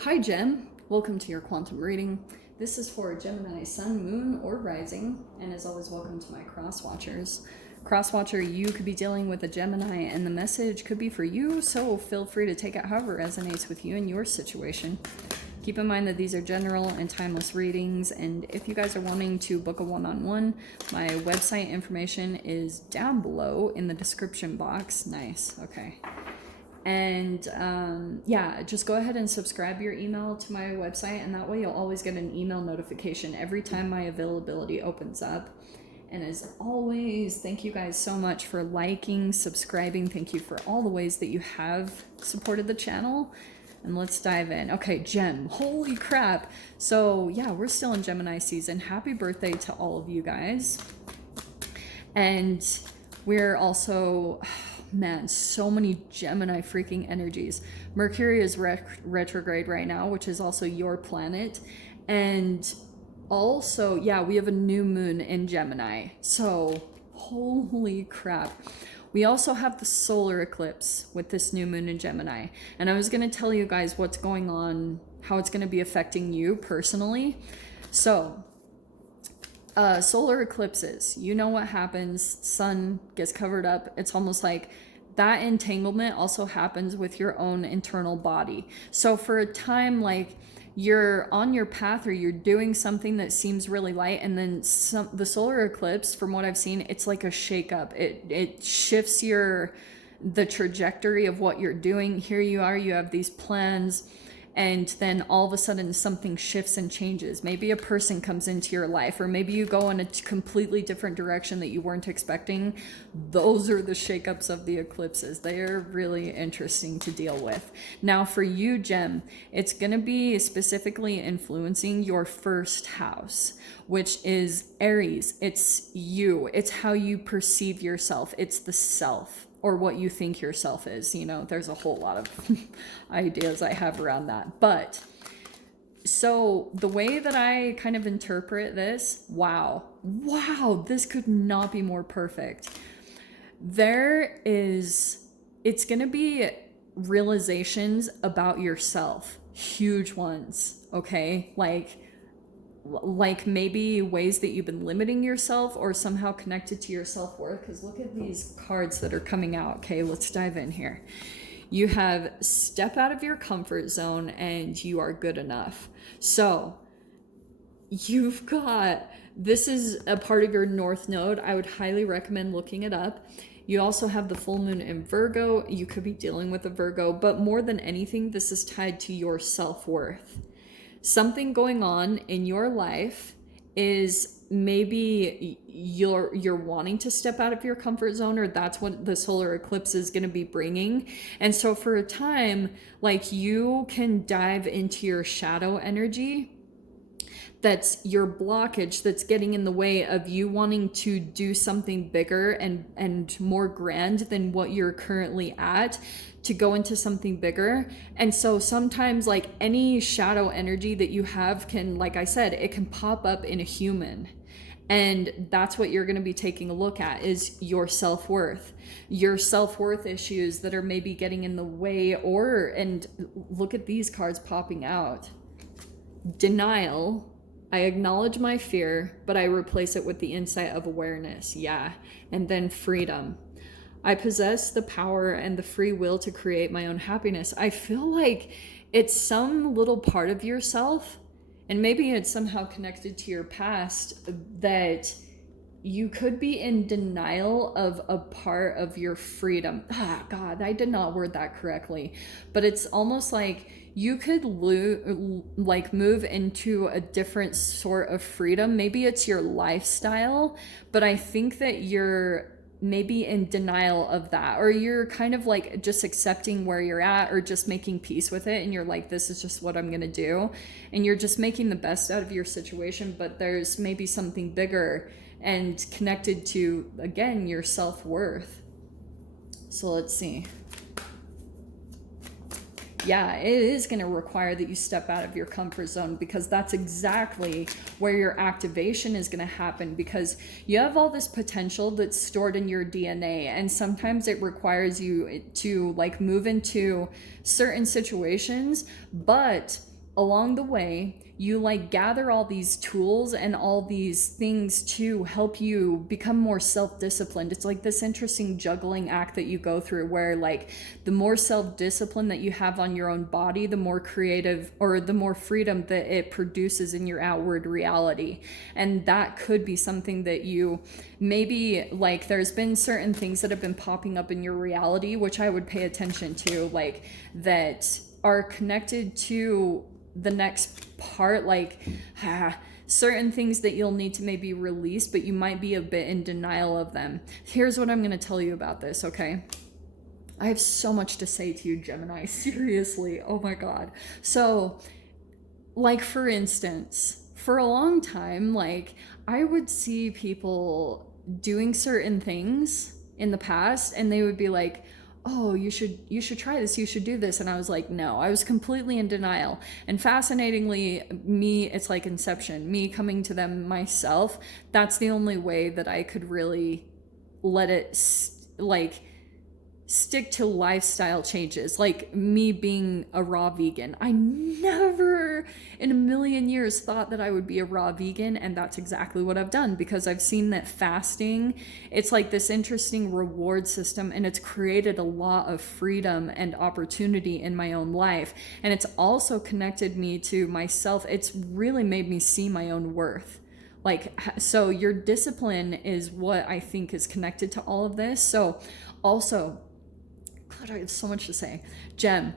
Hi Gem, welcome to your quantum reading. This is for Gemini Sun, Moon, or Rising, and as always, welcome to my cross watchers. Cross watcher, you could be dealing with a Gemini, and the message could be for you, so feel free to take it however resonates with you and your situation. Keep in mind that these are general and timeless readings, and if you guys are wanting to book a one-on-one, my website information is down below in the description box. Nice, okay. And yeah, just go ahead and subscribe your email to my website, and that way you'll always get an email notification every time my availability opens up. And as always, thank you guys so much for liking, subscribing. Thank you for all the ways that you have supported the channel. And let's dive in. Okay, Gem, holy crap. So yeah, we're still in Gemini season. Happy birthday to all of you guys. And we're also... man, so many Gemini freaking energies. Mercury is retrograde right now, which is also your planet. And also, yeah, we have a new moon in Gemini. So, holy crap. We also have the solar eclipse with this new moon in Gemini. And I was going to tell you guys what's going on, how it's going to be affecting you personally. So, solar eclipses, you know what happens. Sun gets covered up. It's almost like that entanglement also happens with your own internal body. So for a time, like you're on your path or you're doing something that seems really light, and then the solar eclipse, from what I've seen, it's like a shakeup. It shifts the trajectory of what you're doing. Here you are, you have these plans, and then all of a sudden something shifts and changes. Maybe a person comes into your life, or maybe you go in a completely different direction that you weren't expecting. Those are the shakeups of the eclipses. They are really interesting to deal with. Now for you, Gem, it's going to be specifically influencing your first house, which is Aries. It's you. It's how you perceive yourself. It's the self, or what you think yourself is. You know, there's a whole lot of ideas I have around that. But so the way that I kind of interpret this, wow, this could not be more perfect. It's going to be realizations about yourself, huge ones, okay? Like maybe ways that you've been limiting yourself or somehow connected to your self-worth. Because look at these cards that are coming out. Okay, let's dive in here. You have step out of your comfort zone and you are good enough. So you've got, this is a part of your North Node. I would highly recommend looking it up. You also have the full moon in Virgo. You could be dealing with a Virgo, but more than anything, this is tied to your self-worth. Something going on in your life is maybe you're wanting to step out of your comfort zone, or that's what the solar eclipse is going to be bringing. And so for a time, like, you can dive into your shadow energy. That's your blockage that's getting in the way of you wanting to do something bigger and more grand than what you're currently at, to go into something bigger. And so sometimes, like, any shadow energy that you have can, like I said, it can pop up in a human. And that's what you're going to be taking a look at, is your self-worth issues that are maybe getting in the way. And look at these cards popping out. Denial. I acknowledge my fear, but I replace it with the insight of awareness. Yeah. And then freedom. I possess the power and the free will to create my own happiness. I feel like it's some little part of yourself, and maybe it's somehow connected to your past, that you could be in denial of a part of your freedom. God, I did not word that correctly. But it's almost like you could move into a different sort of freedom. Maybe it's your lifestyle, but I think that you're maybe in denial of that, or you're kind of like just accepting where you're at, or just making peace with it, and you're like, this is just what I'm gonna do, and you're just making the best out of your situation. But there's maybe something bigger and connected to, again, your self-worth. So let's see. Yeah, it is going to require that you step out of your comfort zone, because that's exactly where your activation is going to happen, because you have all this potential that's stored in your DNA, and sometimes it requires you to like move into certain situations, but along the way, you like gather all these tools and all these things to help you become more self-disciplined. It's like this interesting juggling act that you go through where like the more self-discipline that you have on your own body, the more creative or the more freedom that it produces in your outward reality. And that could be something that you maybe like, there's been certain things that have been popping up in your reality, which I would pay attention to, like that are connected to the next part, like certain things that you'll need to maybe release, but you might be a bit in denial of them. Here's what I'm going to tell you about this, okay? I have so much to say to you, Gemini. Seriously. Oh my God. So, like, for instance, for a long time, like, I would see people doing certain things in the past, and they would be like, oh, you should try this, you should do this. And I was like, no, I was completely in denial. And fascinatingly, it's like Inception, me coming to them myself. That's the only way that I could really let it stick to lifestyle changes, like me being a raw vegan. I never in a million years thought that I would be a raw vegan, and that's exactly what I've done, because I've seen that fasting, it's like this interesting reward system, and it's created a lot of freedom and opportunity in my own life. And it's also connected me to myself. It's really made me see my own worth. Like, so your discipline is what I think is connected to all of this. So also, God, I have so much to say. Gem,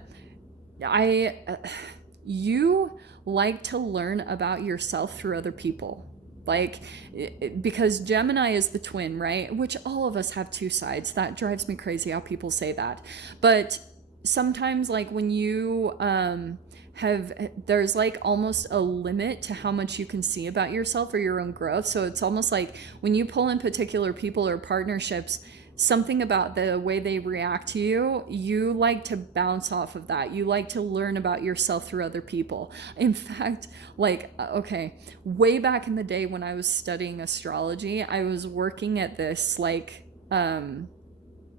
you like to learn about yourself through other people. Like, because Gemini is the twin, right? Which all of us have two sides. That drives me crazy how people say that. But sometimes, like, when you there's like almost a limit to how much you can see about yourself or your own growth. So it's almost like when you pull in particular people or partnerships, something about the way they react to you, you like to bounce off of that. You like to learn about yourself through other people. In fact, like, okay, way back in the day when I was studying astrology, I was working at this like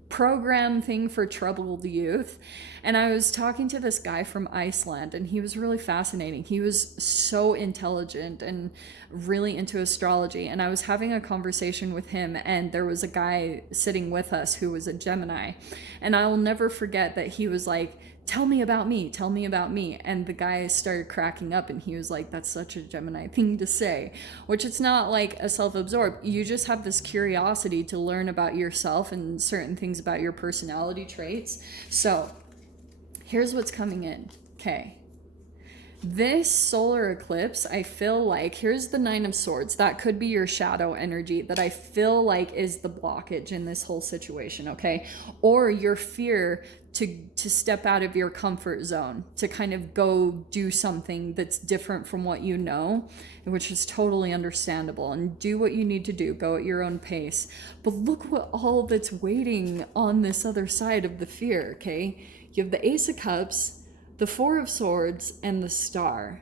program thing for troubled youth, and I was talking to this guy from Iceland, and he was really fascinating. He was so intelligent and really into astrology, and I was having a conversation with him, and there was a guy sitting with us who was a Gemini, and I'll never forget that he was like, tell me about me. And the guy started cracking up, and he was like, that's such a Gemini thing to say, which it's not like a self-absorbed. You just have this curiosity to learn about yourself and certain things about your personality traits. So here's what's coming in. Okay. This solar eclipse, I feel like, here's the Nine of Swords. That could be your shadow energy that I feel like is the blockage in this whole situation, okay? Or your fear to step out of your comfort zone, to kind of go do something that's different from what you know, which is totally understandable, and do what you need to do, go at your own pace. But look what all that's waiting on this other side of the fear, okay? You have the Ace of Cups, the Four of Swords, and the Star.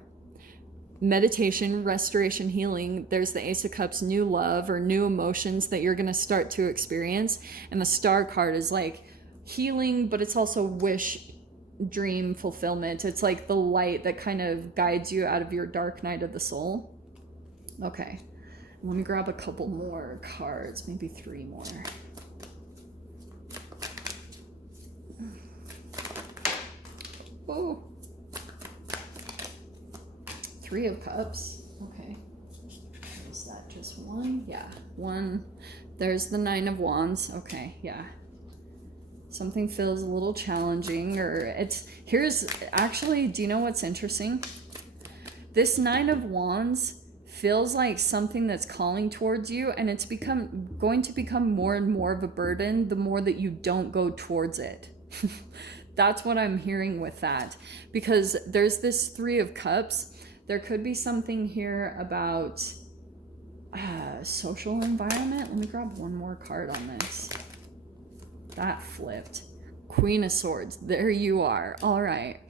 Meditation, restoration, healing. There's the Ace of Cups, new love or new emotions that you're going to start to experience. And the Star card is like healing, but it's also wish, dream, fulfillment. It's like the light that kind of guides you out of your dark night of the soul. Okay, let me grab a couple more cards, maybe 3 more. Oh, 3 of Cups. Okay. Is that just one? Yeah, one. There's the 9 of Wands. Okay, yeah. Something feels a little challenging, or here's actually, do you know what's interesting? This 9 of Wands feels like something that's calling towards you, and it's going to become more and more of a burden the more that you don't go towards it. That's what I'm hearing with that, because there's this 3 of Cups. There could be something here about social environment. Let me grab one more card on this. That flipped. Queen of Swords. There you are. All right.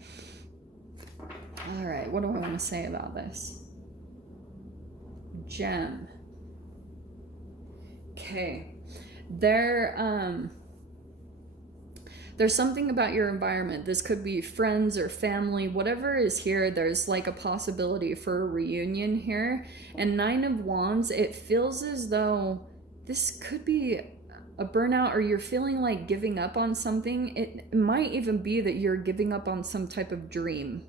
All right. What do I want to say about this? Gem. Okay. There's something about your environment. This could be friends or family, whatever is here. There's like a possibility for a reunion here. And Nine of Wands, it feels as though this could be a burnout, or you're feeling like giving up on something. It might even be that you're giving up on some type of dream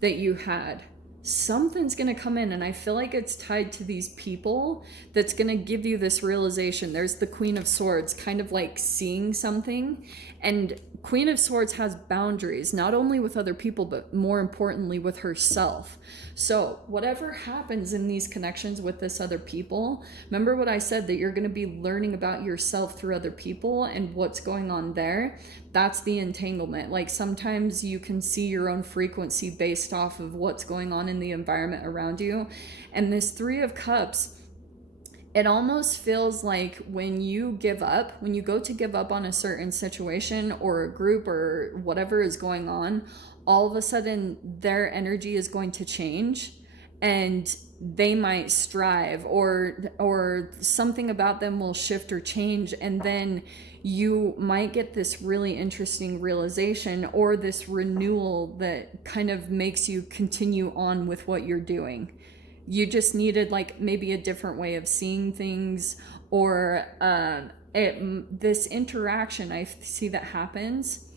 that you had. Something's going to come in, and I feel like it's tied to these people that's going to give you this realization. There's the Queen of Swords, kind of like seeing something. And Queen of Swords has boundaries, not only with other people, but more importantly with herself. So whatever happens in these connections with this other people, remember what I said, that you're going to be learning about yourself through other people and what's going on there. That's the entanglement. Like sometimes you can see your own frequency based off of what's going on in the environment around you. And this Three of Cups, it almost feels like when you give up, when you go to give up on a certain situation or a group or whatever is going on, all of a sudden their energy is going to change and they might strive, or something about them will shift or change, and then you might get this really interesting realization or this renewal that kind of makes you continue on with what you're doing. You just needed like maybe a different way of seeing things, or this interaction I see that happens.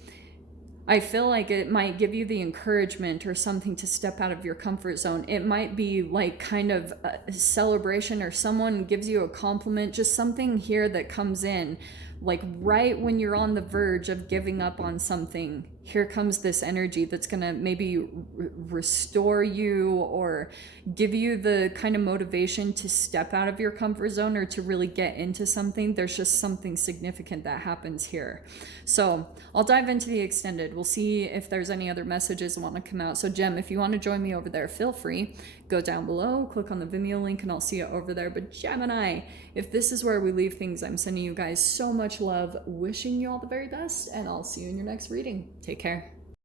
I feel like it might give you the encouragement or something to step out of your comfort zone. It might be like kind of a celebration, or someone gives you a compliment, just something here that comes in like right when you're on the verge of giving up on something. Here comes this energy that's gonna maybe restore you or give you the kind of motivation to step out of your comfort zone or to really get into something. There's just something significant that happens here. So I'll dive into the extended. We'll see if there's any other messages that want to come out. So Gem, if you want to join me over there, feel free. Go down below, click on the Vimeo link, and I'll see you over there. But Gemini, if this is where we leave things, I'm sending you guys so much love, wishing you all the very best, and I'll see you in your next reading. Take care.